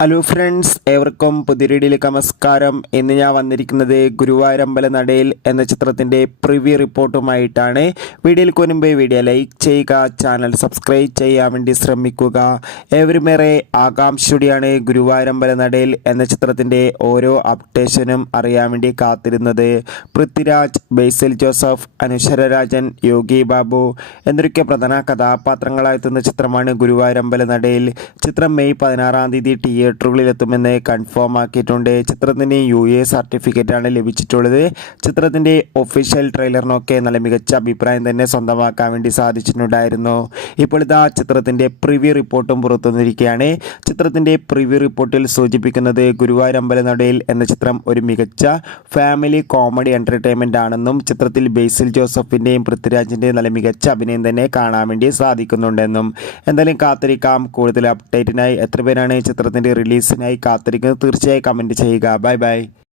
Hello friends, ഏവർക്കും പുതിയ വീഡിയോയിലേക്ക് നമസ്കാരം. ഇന്ന് ഞാൻ വന്നിരിക്കുന്നത് ഗുരുവായൂരമ്പല നടയിൽ എന്ന ചിത്രത്തിൻ്റെ പ്രിവ്യൂ റിപ്പോർട്ടുമായിട്ടാണ്. വീഡിയോയിലേക്ക് മുൻപ് വീഡിയോ ലൈക്ക് ചെയ്യുക, ചാനൽ സബ്സ്ക്രൈബ് ചെയ്യാൻ വേണ്ടി ശ്രമിക്കുക. ഏവരുമേറെ ആകാംക്ഷയോടെയാണ് ഗുരുവായൂരമ്പല നടയിൽ എന്ന ചിത്രത്തിൻ്റെ ഓരോ അപ്ഡേഷനും അറിയാൻ വേണ്ടി കാത്തിരുന്നത്. പൃഥ്വിരാജ്, ബേസിൽ ജോസഫ്, അനുശ്വര രാജൻ, യോഗി ബാബു എന്നൊക്കെ പ്രധാന കഥാപാത്രങ്ങളായെത്തുന്ന ചിത്രമാണ് ഗുരുവായൂരമ്പല നടയിൽ. ചിത്രം മെയ് 16-ാം തീയതി തിയേറ്ററുകളിലെത്തുമെന്ന് കൺഫേം ആക്കിയിട്ടുണ്ട്. ചിത്രത്തിന് UA സർട്ടിഫിക്കറ്റാണ് ലഭിച്ചിട്ടുള്ളത്. ചിത്രത്തിൻ്റെ ഒഫീഷ്യൽ ട്രെയിലറിനൊക്കെ നല്ല മികച്ച അഭിപ്രായം തന്നെ സ്വന്തമാക്കാൻ വേണ്ടി സാധിച്ചിട്ടുണ്ടായിരുന്നു. ഇപ്പോൾ ഇതാ ചിത്രത്തിൻ്റെ പ്രിവ്യൂ റിപ്പോർട്ടും പുറത്തുവന്നിരിക്കുകയാണ്. ചിത്രത്തിൻ്റെ പ്രിവ്യൂ റിപ്പോർട്ടിൽ സൂചിപ്പിക്കുന്നത് ഗുരുവായൂരമ്പല നടയിൽ എന്ന ചിത്രം ഒരു മികച്ച ഫാമിലി കോമഡി എൻ്റർടൈൻമെൻ്റ് ആണെന്നും ചിത്രത്തിൽ ബേസിൽ ജോസഫിൻ്റെയും പൃഥ്വിരാജിൻ്റെയും നല്ല മികച്ച അഭിനയം തന്നെ കാണാൻ വേണ്ടി സാധിക്കുന്നുണ്ടെന്നും. എന്തായാലും കാത്തിരിക്കാം. കൂടുതൽ അപ്ഡേറ്റിനായി എത്ര പേരാണ് ചിത്രത്തിൻ്റെ റിലീസിനായി കാത്തിരിക്കുന്നത് തീർച്ചയായും കമൻറ്റ് ചെയ്യുക. Bye bye.